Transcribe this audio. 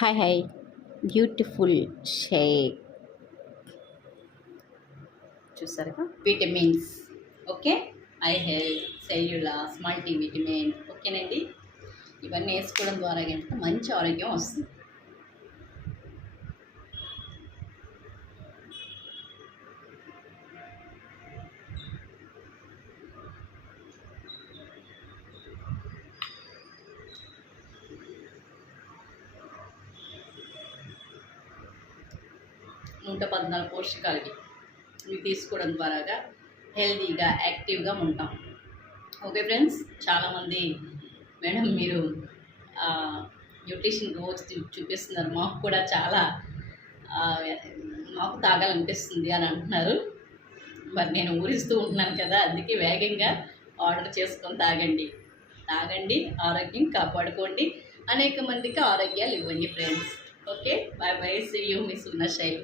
Hi hi. Beautiful shake. చూసారుగా vitamins. Okay? I health cellulose multi vitamin ఓకేనండి? ఇవన్నీ వేసుకోవడం ద్వారా కనుక మంచి ఆరోగ్యం వస్తుంది. నూట పద్నాలుగు పోషకాలు ఇవి తీసుకోవడం ద్వారాగా హెల్తీగా యాక్టివ్గా ఉంటాం. ఓకే ఫ్రెండ్స్ చాలామంది మేడం మీరు న్యూట్రిషన్ రోజు చూపిస్తున్నారు. మాకు కూడా చాలా మాకు తాగాలనిపిస్తుంది అని అంటున్నారు. మరి నేను ఊరిస్తూ ఉంటున్నాను కదా అందుకే వేగంగా ఆర్డర్ చేసుకొని తాగండి. తాగండి ఆరోగ్యం కాపాడుకోండి. అనేక మందికి ఆరోగ్యాలు ఇవ్వండి friends. Okay bye bye see you మీ సున్న శైలి.